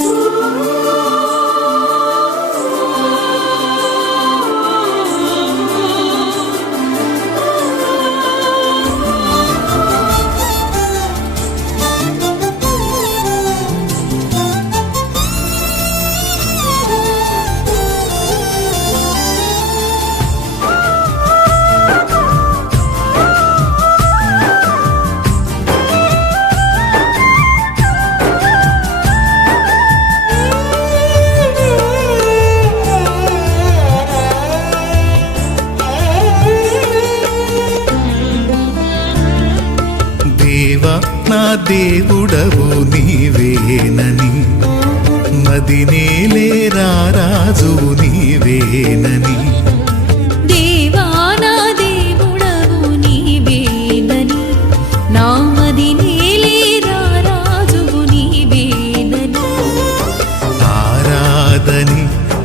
Ooh. దేవా నా దేవుడవు నీవేనని. మదినేలే రాజు నీవేనని. ఆరాధని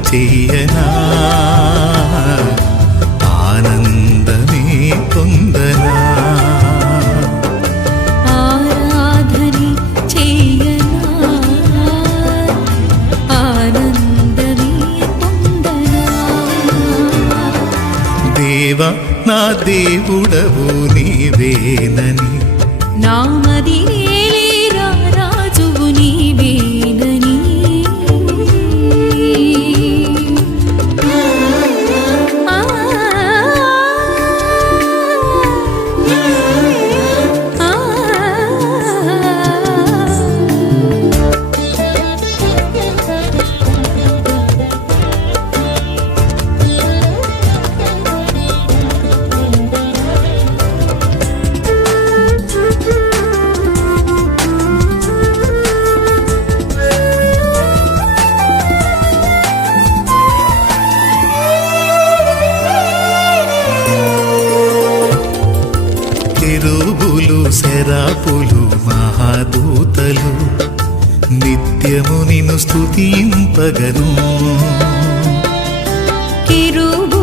చెయ్యనా ఆనందమే పొందనా దేవా నా దేవుడవు నీవేనని నామది దేవదూతలు మహాదూతలు నిత్యము నిన్ను స్థుతింపగను కిరుగు